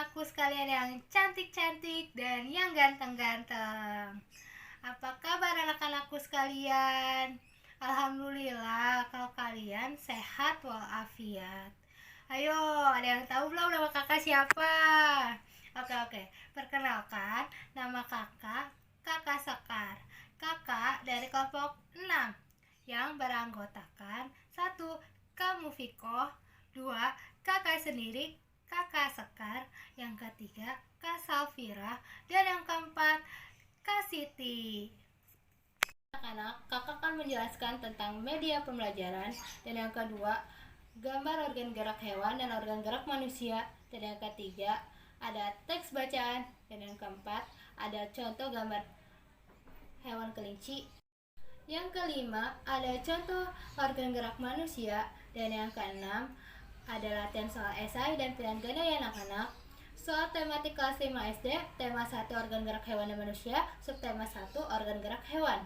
anak-anakku sekalian yang cantik-cantik dan yang ganteng-ganteng. Apa kabar anak-anakku sekalian? Alhamdulillah kalau kalian sehat walafiat. Ayo, ada yang tahu belum nama kakak siapa? Oke, perkenalkan, nama kakak Sekar. Kakak dari kelompok 6 yang beranggotakan 1. Kamu Viko, 2. Kakak sendiri Kakak Sekar, yang ketiga Kak Salvira, dan yang keempat Kak Siti. Anak-anak, kakak akan menjelaskan tentang media pembelajaran, dan yang kedua gambar organ gerak hewan dan organ gerak manusia, dan yang ketiga ada teks bacaan, dan yang keempat ada contoh gambar hewan kelinci. Yang kelima ada contoh organ gerak manusia, dan yang keenam ada latihan soal esai dan pilihan ganda ya anak-anak. Soal tematik kelas 5 SD, tema 1 organ gerak hewan dan manusia, subtema 1 organ gerak hewan.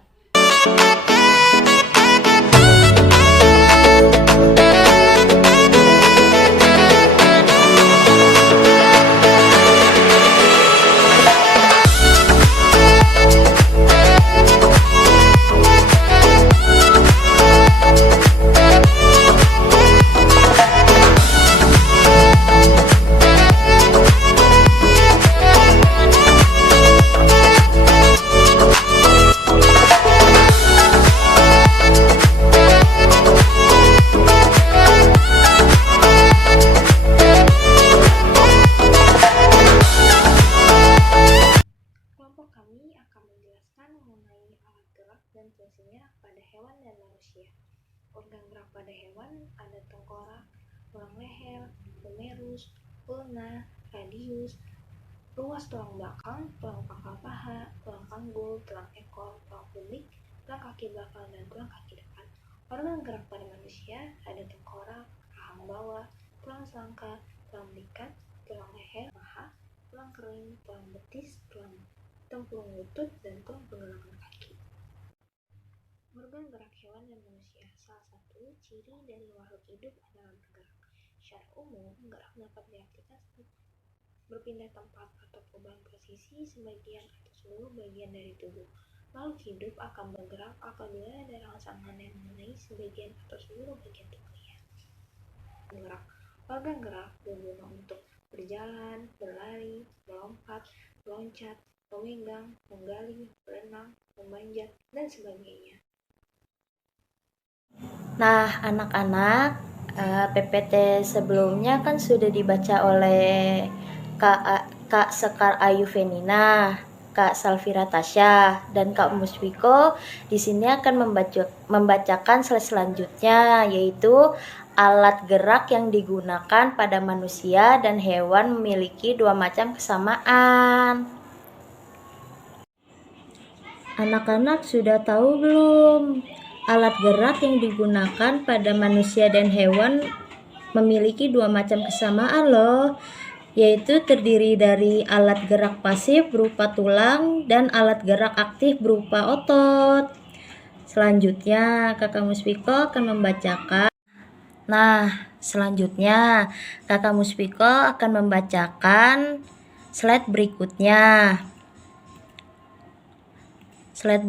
Mengenai alat gerak dan fungsinya pada hewan dan manusia. Organ gerak pada hewan ada tengkorak, tulang leher, humerus, ulna, radius, ruas tulang belakang, tulang pangkal paha, tulang panggul, tulang ekor, tulang pubic, tulang kaki belakang, dan tulang kaki depan. Organ gerak pada manusia ada tengkorak, rahang bawah, tulang selangka, tulang belikat, tulang leher, paha, tulang kering, tulang betis, tulang tempurung lutut, dan tulang penggelakan kaki. Organ gerak hewan dan manusia. Salah satu ciri dari makhluk hidup adalah bergerak. Secara umum, gerak dapat diartikan berpindah tempat atau perubahan posisi sebagian atau seluruh bagian dari tubuh. Makhluk hidup akan bergerak apabila ada rangsangan yang mengenai sebagian atau seluruh bagian tubuhnya. Gerak. Organ gerak berguna untuk berjalan, berlari, melompat, meloncat, memegang, menggali, berenang, memanjat, dan sebagainya. Nah, anak-anak, PPT sebelumnya kan sudah dibaca oleh Kak Sekar Ayu Venina, Kak Salvira Tasya, dan Kak Muswiko. Di sini akan membacakan slide selanjutnya, yaitu alat gerak yang digunakan pada manusia dan hewan memiliki dua macam kesamaan. Anak-anak sudah tahu belum? Alat gerak yang digunakan pada manusia dan hewan memiliki dua macam kesamaan loh, yaitu terdiri dari alat gerak pasif berupa tulang dan alat gerak aktif berupa otot. Selanjutnya, Kakak Muswiko akan membacakan. Selanjutnya Kakak Muswiko akan membacakan slide berikutnya. Slide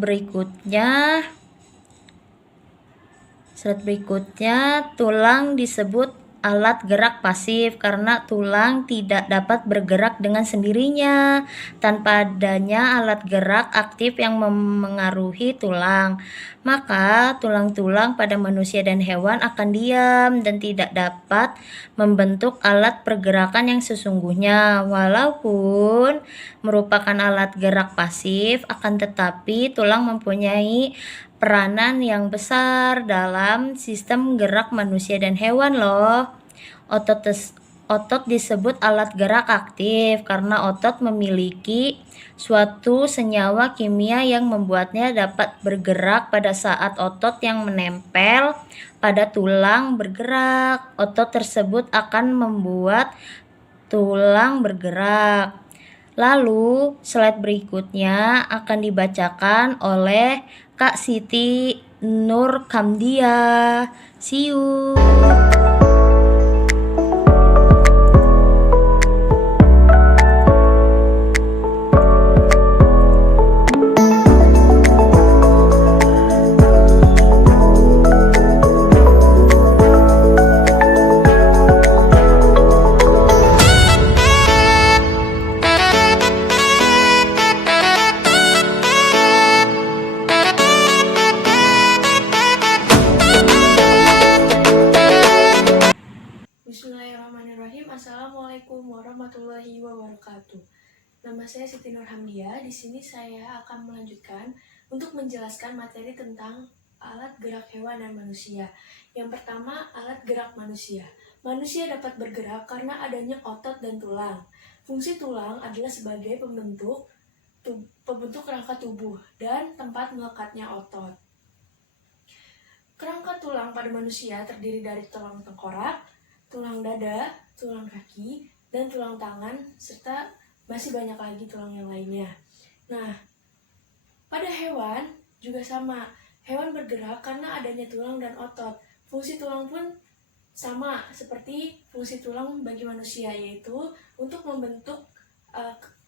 berikutnya, tulang disebut alat gerak pasif karena tulang tidak dapat bergerak dengan sendirinya tanpa adanya alat gerak aktif yang memengaruhi tulang. Maka tulang-tulang pada manusia dan hewan akan diam dan tidak dapat membentuk alat pergerakan yang sesungguhnya. Walaupun merupakan alat gerak pasif, akan tetapi tulang mempunyai peranan yang besar dalam sistem gerak manusia dan hewan loh. Otot disebut alat gerak aktif karena otot memiliki suatu senyawa kimia yang membuatnya dapat bergerak pada saat otot yang menempel pada tulang bergerak. Otot tersebut akan membuat tulang bergerak. Lalu slide berikutnya akan dibacakan oleh Kak Siti Nur Kamdia. See you. Assalamualaikum warahmatullahi wabarakatuh. Nama saya Siti Nurhamdia. Di sini saya akan melanjutkan untuk menjelaskan materi tentang alat gerak hewan dan manusia. Yang pertama, alat gerak manusia. Manusia dapat bergerak karena adanya otot dan tulang. Fungsi tulang adalah sebagai pembentuk kerangka tubuh dan tempat melekatnya otot. Kerangka tulang pada manusia terdiri dari tulang tengkorak, tulang dada, tulang kaki, dan tulang tangan, serta masih banyak lagi tulang yang lainnya. Nah, pada hewan juga sama. Hewan bergerak karena adanya tulang dan otot. Fungsi tulang pun sama seperti fungsi tulang bagi manusia, yaitu untuk membentuk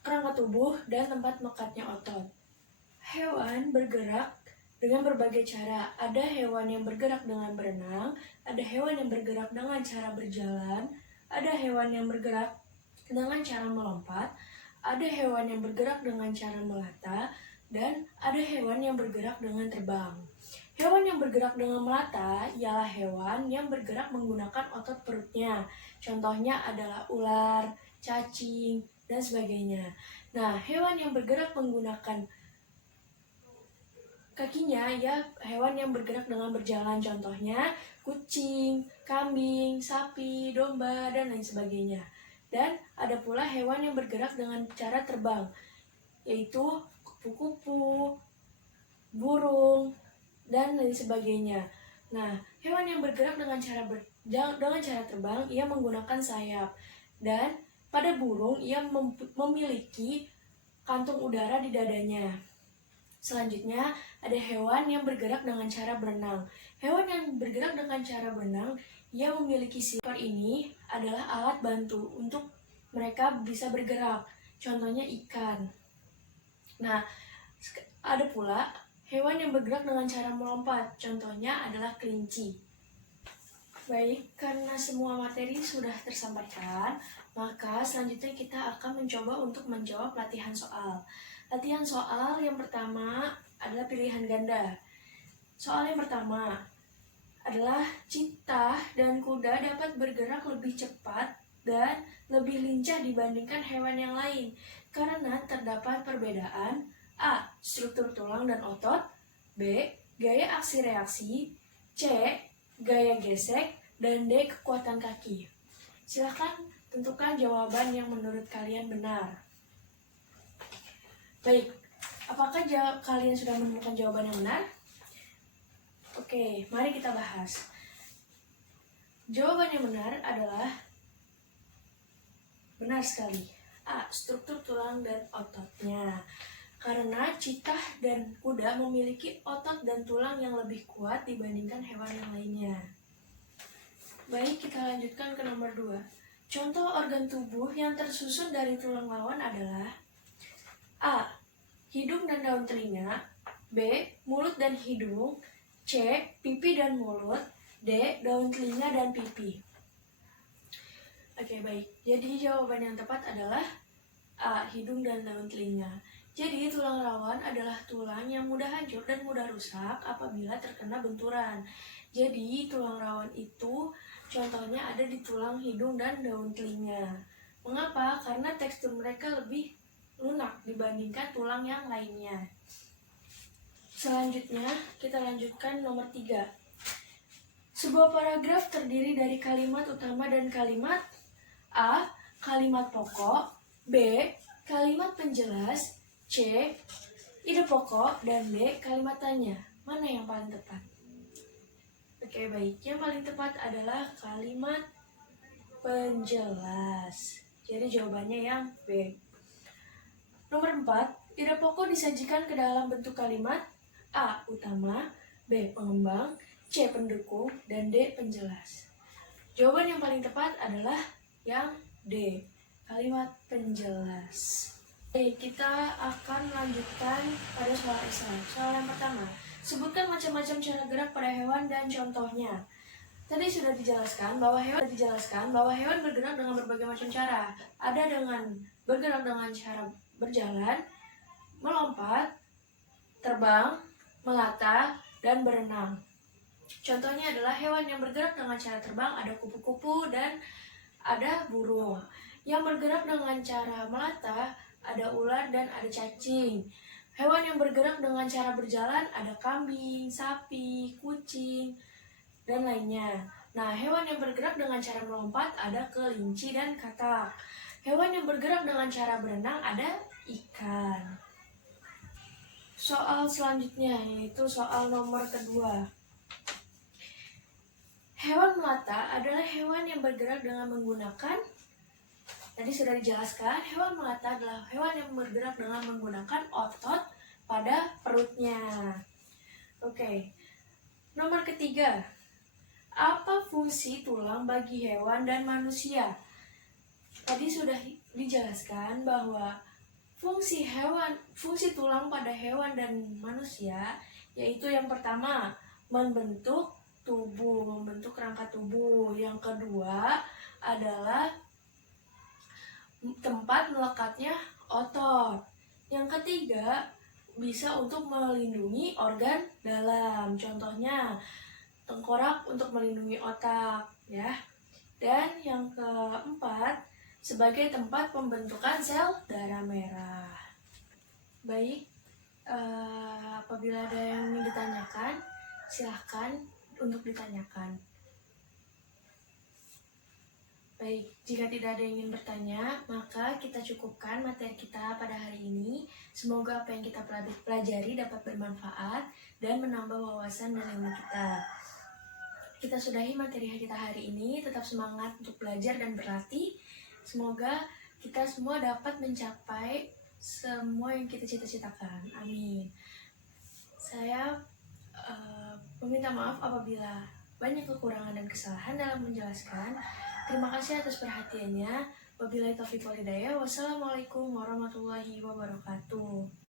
kerangka tubuh dan tempat melekatnya otot. Hewan bergerak dengan berbagai cara. Ada hewan yang bergerak dengan berenang, ada hewan yang bergerak dengan cara berjalan, ada hewan yang bergerak dengan cara melompat, ada hewan yang bergerak dengan cara melata, dan ada hewan yang bergerak dengan terbang. Hewan yang bergerak dengan melata ialah hewan yang bergerak menggunakan otot perutnya. Contohnya adalah ular, cacing, dan sebagainya. Nah, hewan yang bergerak menggunakan kakinya ya hewan yang bergerak dengan berjalan, contohnya kucing, kambing, sapi, domba, dan lain sebagainya. Dan ada pula hewan yang bergerak dengan cara terbang, yaitu kupu-kupu, burung, dan lain sebagainya. Nah, hewan yang bergerak dengan cara terbang, ia menggunakan sayap. Dan pada burung, ia memiliki kantung udara di dadanya. Selanjutnya, ada hewan yang bergerak dengan cara berenang. Hewan yang bergerak dengan cara berenang, ia memiliki sifat ini adalah alat bantu untuk mereka bisa bergerak. Contohnya ikan. Nah, ada pula hewan yang bergerak dengan cara melompat. Contohnya adalah kelinci. Baik, karena semua materi sudah tersampaikan, maka selanjutnya kita akan mencoba untuk menjawab latihan soal. Latihan soal yang pertama adalah pilihan ganda. Soal yang pertama adalah citah dan kuda dapat bergerak lebih cepat dan lebih lincah dibandingkan hewan yang lain karena terdapat perbedaan A. Struktur tulang dan otot, B. Gaya aksi reaksi, C. Gaya gesek, dan D. Kekuatan kaki. Silakan tentukan jawaban yang menurut kalian benar. Baik, apakah kalian sudah menemukan jawaban yang benar? Oke, mari kita bahas. Jawaban yang benar adalah benar sekali. A. Struktur tulang dan ototnya. Karena citah dan kuda memiliki otot dan tulang yang lebih kuat dibandingkan hewan yang lainnya. Baik, kita lanjutkan ke nomor 2. Contoh organ tubuh yang tersusun dari tulang lawan adalah A. Hidung dan daun telinga, B. Mulut dan hidung, C. Pipi dan mulut, D. Daun telinga dan pipi. Oke, baik. Jadi jawaban yang tepat adalah A. Hidung dan daun telinga. Jadi tulang rawan adalah tulang yang mudah hancur dan mudah rusak apabila terkena benturan. Jadi tulang rawan itu contohnya ada di tulang hidung dan daun telinga. Mengapa? Karena tekstur mereka lebih lunak dibandingkan tulang yang lainnya. Selanjutnya, kita lanjutkan nomor 3. Sebuah paragraf terdiri dari kalimat utama dan kalimat A. Kalimat pokok, B. Kalimat penjelas, C. Ide pokok, dan D. Kalimat tanya. Mana yang paling tepat? Oke, baik. Yang paling tepat adalah kalimat penjelas. Jadi jawabannya yang B. Nomor 4, ide pokok disajikan ke dalam bentuk kalimat A. Utama, B. Pengembang, C. Pendukung, dan D. Penjelas. Jawaban yang paling tepat adalah yang D. Kalimat penjelas. Oke, kita akan lanjutkan pada soal esai. Soal yang pertama, sebutkan macam-macam cara gerak pada hewan dan contohnya. Tadi sudah dijelaskan bahwa hewan bergerak dengan berbagai macam cara. Ada dengan bergerak dengan cara berjalan, melompat, terbang, melata, dan berenang. Contohnya adalah hewan yang bergerak dengan cara terbang ada kupu-kupu dan ada burung. Yang bergerak dengan cara melata ada ular dan ada cacing. Hewan yang bergerak dengan cara berjalan ada kambing, sapi, kucing, dan lainnya. Nah, hewan yang bergerak dengan cara melompat ada kelinci dan katak. Hewan yang bergerak dengan cara berenang ada ikan. Soal selanjutnya yaitu soal nomor kedua. Hewan melata adalah hewan yang bergerak dengan menggunakan, tadi sudah dijelaskan, hewan melata adalah hewan yang bergerak dengan menggunakan otot pada perutnya. Oke, nomor ketiga. Apa fungsi tulang bagi hewan dan manusia? Tadi sudah dijelaskan bahwa fungsi tulang pada hewan dan manusia yaitu yang pertama membentuk tubuh, membentuk rangka tubuh. Yang kedua adalah tempat melekatnya otot. Yang ketiga bisa untuk melindungi organ dalam. Contohnya tengkorak untuk melindungi otak, ya. Dan yang keempat sebagai tempat pembentukan sel darah merah. Baik, apabila ada yang ingin ditanyakan, silahkan untuk ditanyakan. Baik, jika tidak ada yang ingin bertanya, maka kita cukupkan materi kita pada hari ini. Semoga apa yang kita pelajari dapat bermanfaat dan menambah wawasan dan ilmu kita. Kita sudahi materi kita hari ini, tetap semangat untuk belajar dan berlatih. Semoga kita semua dapat mencapai semua yang kita cita-citakan. Amin. Saya meminta maaf apabila banyak kekurangan dan kesalahan dalam menjelaskan. Terima kasih atas perhatiannya. Wabillahi taufiq wal hidayah. Wassalamualaikum warahmatullahi wabarakatuh.